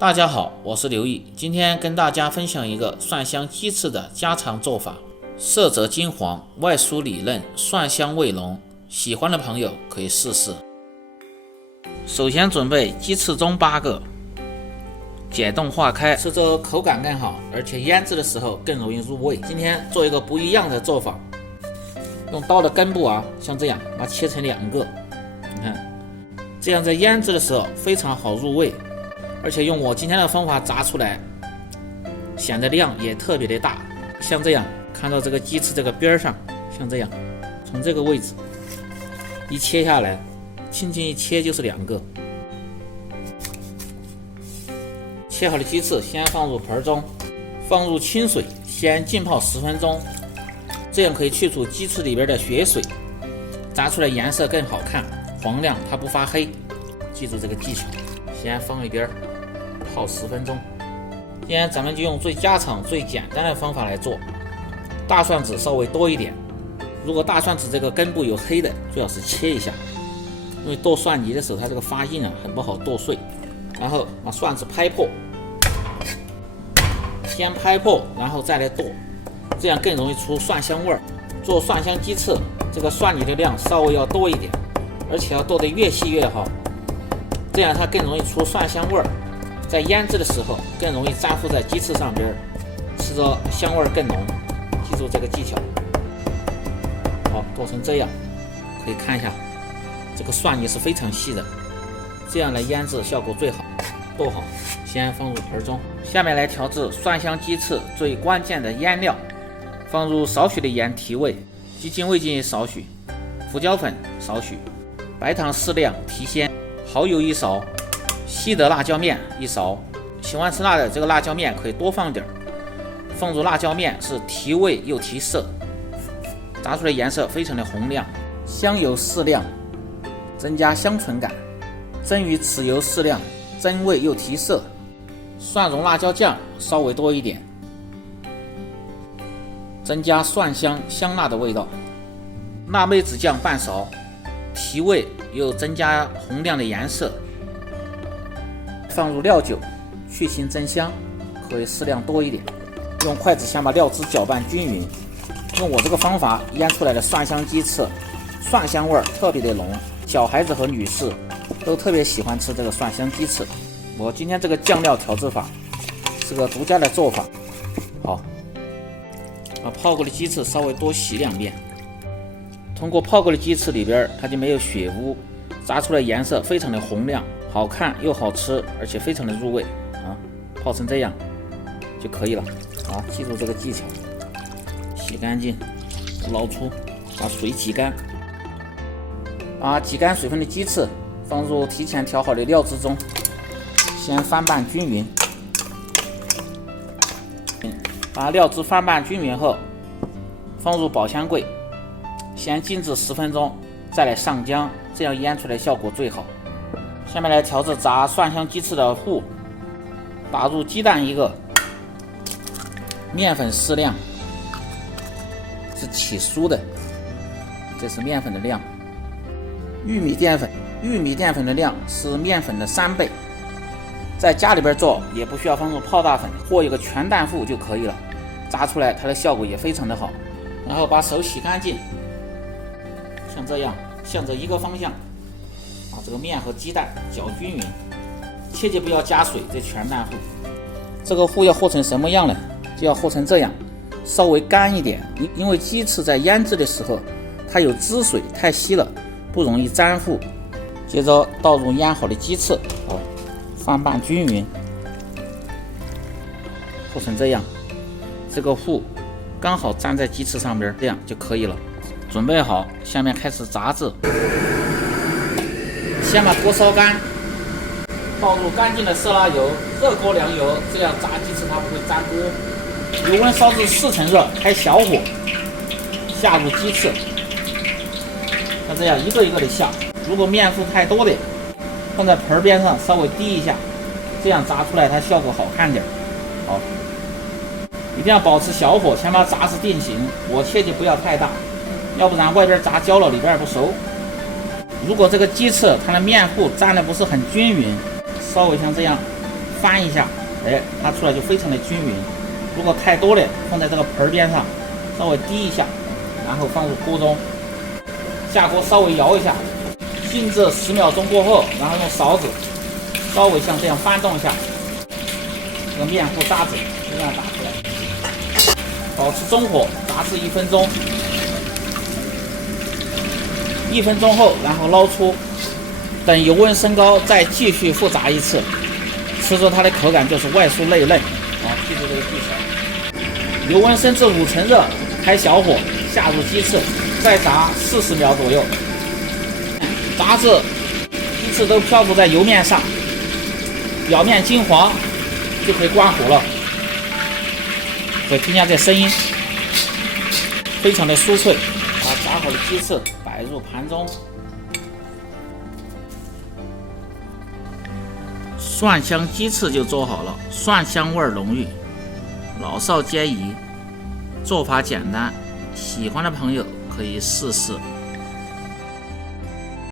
大家好，我是刘毅，今天跟大家分享一个蒜香鸡翅的家常做法，色泽金黄，外酥里嫩，蒜香味浓，喜欢的朋友可以试试。首先准备鸡翅中8个，解冻化开，吃着口感更好，而且腌制的时候更容易入味。今天做一个不一样的做法，用刀的根部像这样把它切成2个，你看，这样在腌制的时候非常好入味。而且用我今天的方法炸出来，显得量也特别的大。像这样看到这个鸡翅这个边上，像这样从这个位置一切下来，轻轻一切就是2个。切好的鸡翅先放入盆中，放入清水，先浸泡10分钟，这样可以去除鸡翅里边的血水，炸出来颜色更好看，黄亮它不发黑。记住这个技巧，先放一边泡10分钟。今天咱们就用最家常最简单的方法来做，大蒜籽稍微多一点，如果大蒜籽这个根部有黑的，最好是切一下，因为剁蒜泥的时候它这个发硬很不好剁碎。然后把蒜籽拍破，先拍破然后再来剁，这样更容易出蒜香味儿。做蒜香鸡翅，这个蒜泥的量稍微要多一点，而且要剁得越细越好，这样它更容易出蒜香味儿，在腌制的时候更容易粘附在鸡翅上边，吃着香味更浓。记住这个技巧。好，剁成这样，可以看一下这个蒜泥是非常细的，这样来腌制效果最好。剁好先放入盆中，下面来调制蒜香鸡翅最关键的腌料，放入少许的盐提味，鸡精味精少许，胡椒粉少许，白糖适量提鲜，蚝油1勺，西德辣椒面1勺，喜欢吃辣的这个辣椒面可以多放点。放入辣椒面是提味又提色，炸出来颜色非常的红亮。香油适量，增加香醇感。蒸鱼豉油适量，增味又提色。蒜蓉辣椒酱稍微多一点，增加蒜香香辣的味道。辣妹子酱半勺，提味又增加红亮的颜色。放入料酒，去腥增香，可以适量多一点。用筷子先把料汁搅拌均匀。用我这个方法腌出来的蒜香鸡翅，蒜香味特别的浓，小孩子和女士都特别喜欢吃这个蒜香鸡翅。我今天这个酱料调制法是个独家的做法。好，把泡过的鸡翅稍微多洗2遍，通过泡过的鸡翅里边它就没有血污，炸出来颜色非常的红亮，好看又好吃，而且非常的入味泡成这样就可以了。记住这个技巧，洗干净捞出，把水挤干，把挤干水分的鸡翅放入提前调好的料汁中，先翻拌均匀。把料汁翻拌均匀后，放入保鲜柜，先静置10分钟，再来上浆，这样腌出来效果最好。下面来调制炸蒜香鸡翅的糊，打入鸡蛋1个，面粉适量，是起酥的，这是面粉的量。玉米淀粉的量是面粉的3倍。在家里边做也不需要放入泡大粉，和一个全蛋糊就可以了，炸出来它的效果也非常的好。然后把手洗干净，像这样向着一个方向把这个面和鸡蛋搅均匀，切记不要加水，这全蛋糊。这个糊要和成什么样呢？就要和成这样，稍微干一点，因为鸡翅在腌制的时候它有汁水，太稀了不容易粘糊。接着倒入腌好的鸡翅，翻拌均匀，和成这样，这个糊刚好粘在鸡翅上边，这样就可以了。准备好，下面开始炸制。先把锅烧干，倒入干净的色拉油，热锅凉油，这样炸鸡翅它不会粘锅。油温烧至4成热，开小火，下入鸡翅，像这样一个一个的下。如果面糊太多的，放在盆边上稍微滴一下，这样炸出来它效果好看点。好，一定要保持小火，先把炸至定型，火切记不要太大，要不然外边炸焦了里边不熟。如果这个鸡翅它的面糊粘的不是很均匀，稍微像这样翻一下，哎，它出来就非常的均匀。如果太多了，放在这个盆边上，稍微滴一下，然后放入锅中，下锅稍微摇一下，静置10秒钟过后，然后用勺子稍微像这样翻动一下，这个面糊渣子就这样打出来。保持中火炸至1分钟，1分钟后，然后捞出，等油温升高，再继续复炸一次。吃着它的口感就是外酥内嫩啊！记住这个技巧。油温升至5成热，开小火，下入鸡翅，再炸40秒左右，炸至鸡翅都漂浮在油面上，表面金黄，就可以关火了。可以听见这声音，非常的酥脆。把炸好的鸡翅摆入盘中，蒜香鸡翅就做好了，蒜香味浓郁，老少皆宜，做法简单，喜欢的朋友可以试试。